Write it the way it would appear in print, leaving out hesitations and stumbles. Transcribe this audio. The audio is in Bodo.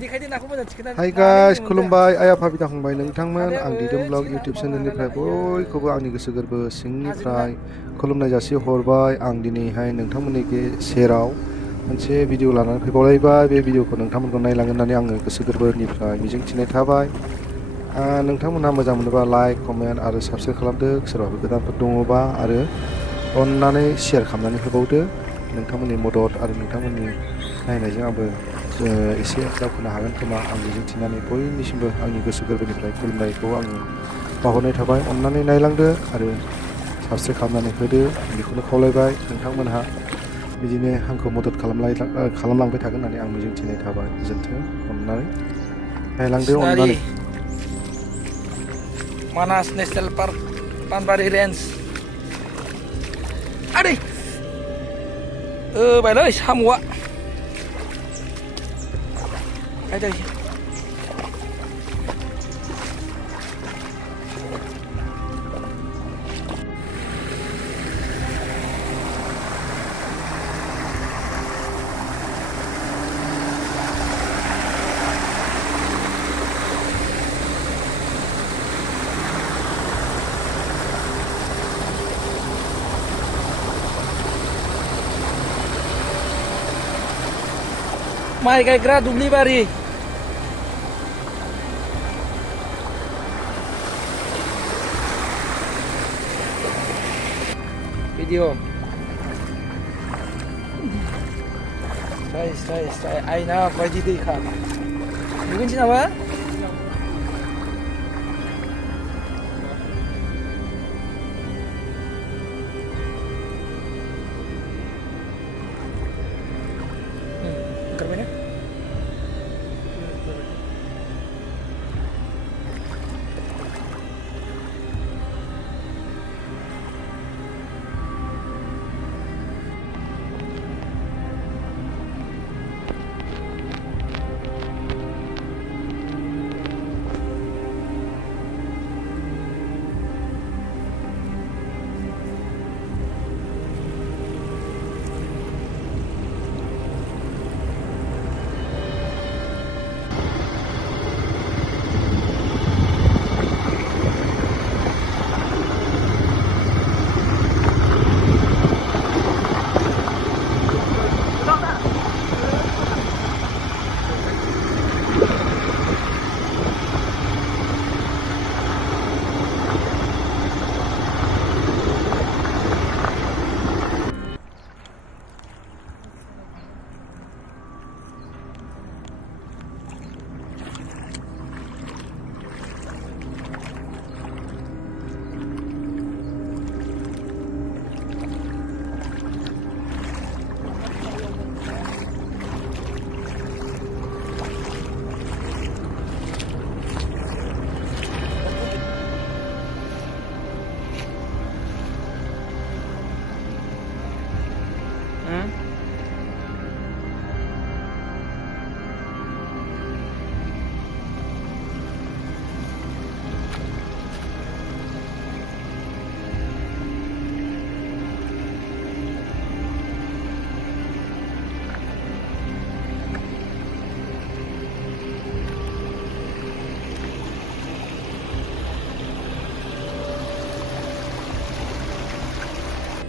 Hai guys, खुलुमबाय आइ आफा बिदा फंबाय नोंथांमोन आं दिदोम ब्लग इउटिउब चेनेलनिफ्राय बयखौबो आंनि गोसो गोरबो सिंनिफ्राय खुलुमनाय जासि हरबाय। आं दिनैहाय नोंथांमोननि सेराव मोनसे भिडिअ लानानै फैबावलायबाय। बे भिडिअखौ नोंथांमोनखौ नायलांगोन होननानै आङो गोसो गोरबोनिफ्राय मिजिंथिनाय थाबाय। नोंथांमोनहा मोजां मोनोबा लाइक कमेन्ट आरो साबस्क्राइब खालामदो। सोरबाफोर गोदानफोर दङबा आरो अननानै शेयार खालामनानै होबावदो। नोंथांमोननि मदद आरो नोंथांमोननि नायनायजों आंबो एसे दावखोनो हागोन खोमा आं मिजिंथिनानै बयनिसिमबो आंनि गोसो गोरबोनिफ्राय खुलुमनायखौ आङो बावहरनाय थाबाय। अननानै नायलांदो आरो साबस्क्राइब खालामनानै होदो बेखौनो खावलायबाय। नोंथांमोनहा बिदिनो आंखौ मदद खालामलांबाय थागोन होननानै आं मिजिंथिनाय थाबाय। गोजोन्थों। अननानै नायलांदो अननानै। मानास नेशनेल पार्क पानबारि रेन्ज आदै बायलै साम'आ आदै माइ गायग्रा दुब्लिबारि भिडिअ स्राय आयना बायदि दैखा नुगोनसै नामा?